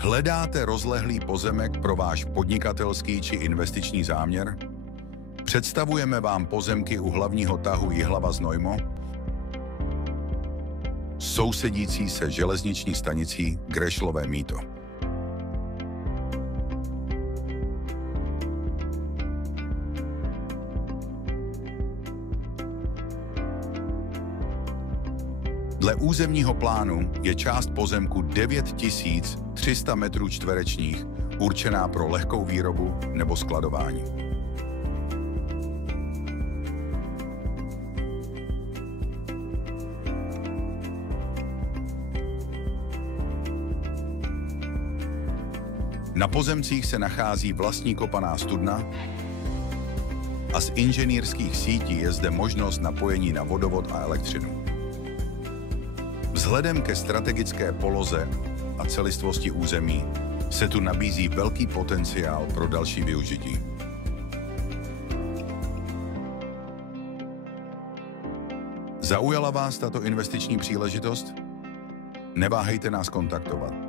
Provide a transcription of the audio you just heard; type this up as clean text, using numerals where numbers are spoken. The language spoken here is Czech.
Hledáte rozlehlý pozemek pro váš podnikatelský či investiční záměr? Představujeme vám pozemky u hlavního tahu Jihlava-Znojmo, sousedící se železniční stanicí Grešlové Mýto. Dle územního plánu je část pozemku 9300 metrů čtverečních určená pro lehkou výrobu nebo skladování. Na pozemcích se nachází vlastní kopaná studna a z inženýrských sítí je zde možnost napojení na vodovod a elektřinu. Vzhledem ke strategické poloze a celistvosti území se tu nabízí velký potenciál pro další využití. Zaujala vás tato investiční příležitost? Neváhejte nás kontaktovat.